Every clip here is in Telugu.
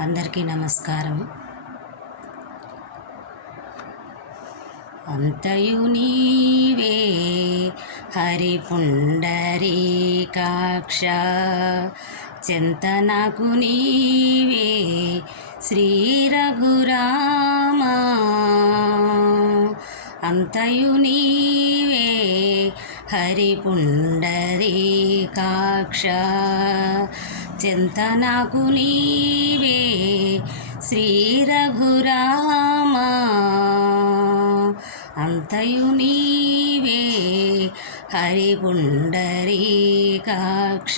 అందరికీ నమస్కారం. అంతయు నీవే హరి పుండరీకాక్ష, చింతనకు నీవే శ్రీ రఘురామ. అంతయు నీవే హరి పుండరీకాక్ష, చింతనకు నీవే శ్రీ రఘురామ. అంతయు నీవే హరి పుండరీకాక్ష.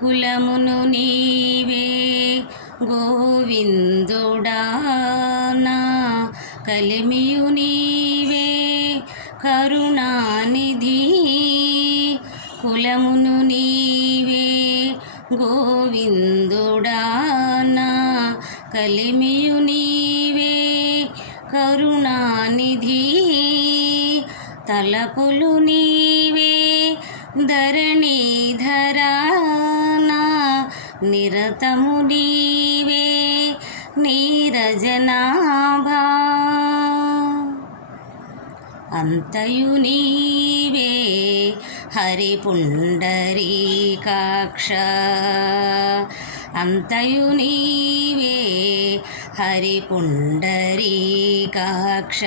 కులమును నీవే గోవిందుడానా, కలిమియు నీవే కరుణానిధి. కులమును నీవే గోవిందుడానా, కలిమియు నీవే కరుణానిధి. తలపులు నీవే ధరణీధరానా, నిరతము నీవే నీరజనాభా. అంతయు నీవే హరి పుండరీకాక్ష, అంతయు నీవే హరి పుండరీకాక్ష.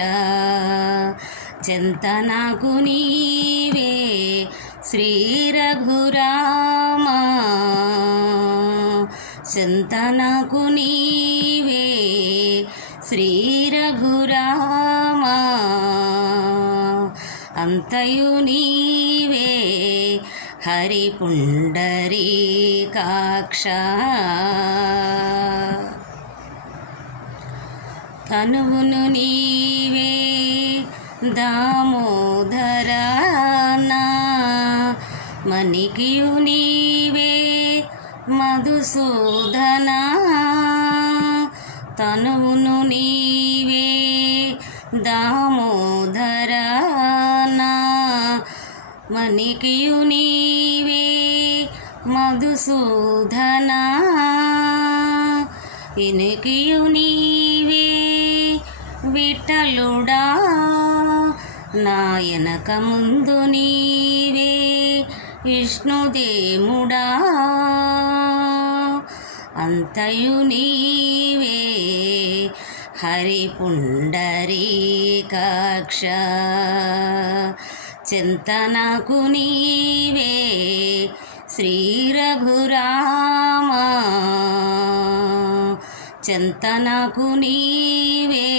చింతనకు నీవే శ్రీ రఘురామ. చింతనకు నీవే శ్రీ రఘురామ. అంతయు నీవే హరి పుండరీకాక్ష. తనువును నీవే దామోదరానా, మణికియు నీవే మధుసూదనా. తనువును నీవే దామోదరానా, మణికియు నీవే మధుసూదనా. ఇనికియు నీవే విఠలుడా, నాయనక ముందు నీవే విష్ణుదేముడా. అంతయు నీవే హరి పుండరీకాక్ష. చింతనకు నీవే శ్రీ రఘురామ. చింతనకు నీవే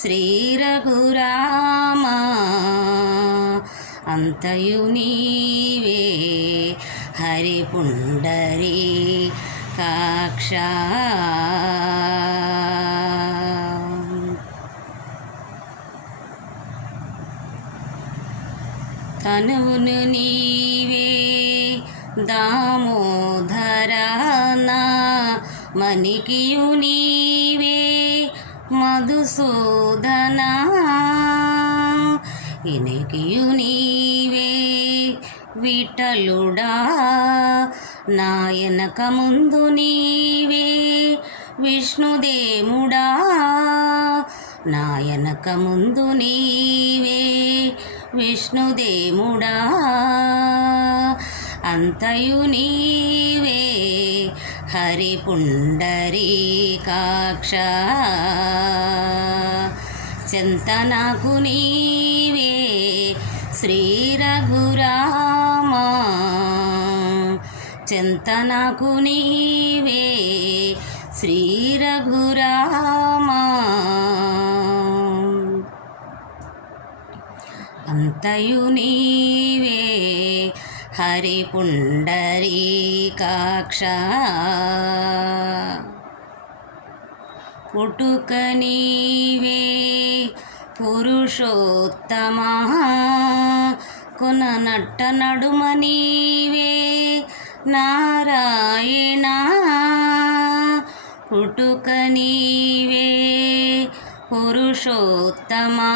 శ్రీ రఘురామ. అంతయు నీవే హరి పుండరీకాక్ష. తనువును నీవే దామోదరానా, మణికియు నీవే మధుసూదనా. ఇనికియు నీవే విఠలుడా, నాయనక ముందు నీవే విష్ణుదేముడా. నాయనక ముందు నీవే విష్ణుదేముడా. అంతయు నీవే హరి పుండరీకాక్ష. చింతనకు నీవే శ్రీ రఘురామ. చింతనకు నీవే శ్రీ రఘురామ. అంతయు నీవే హరి పుండరీకాక్ష. పుట్టుక నీవే పురుషోత్తమా, కొననట్ట నడుమ నీవే నారాయణ. పుట్టుక నీవే పురుషోత్తమా,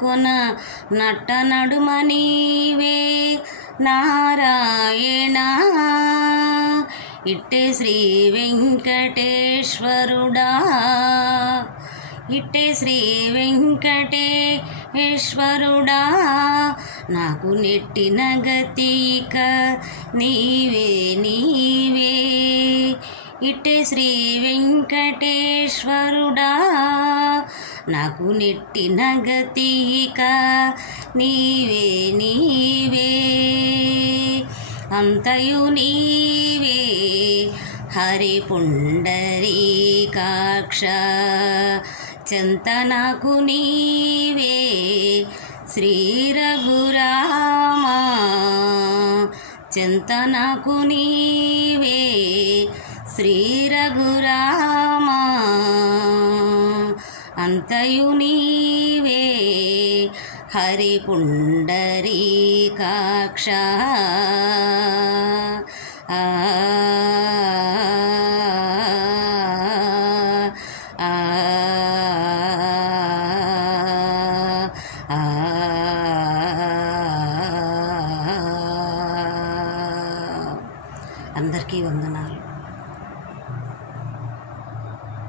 కొన నట్ట నడుమ నీవే నారాయణ. ఇట్టే శ్రీ వెంకటేశ్వరుడా, ఇట్టే శ్రీ వెంకటేశ్వరుడా, నాకు నెట్టిన గతిక నీవే నీవే. ఇట్టే శ్రీ వెంకటేశ్వరుడా, నాకు నెట్టిన గతిక నీవే నీవే. అంతయు నీవే హరి పుండరీకాక్ష, చెంత నాకు నీవే శ్రీ రఘురామా, చెంత నాకు నీవే శ్రీ రఘురామా. అంతయు నీవే హరి పుండరీకాక్ష. ఆ ఆ ఆ అందరికీ వందనాలు.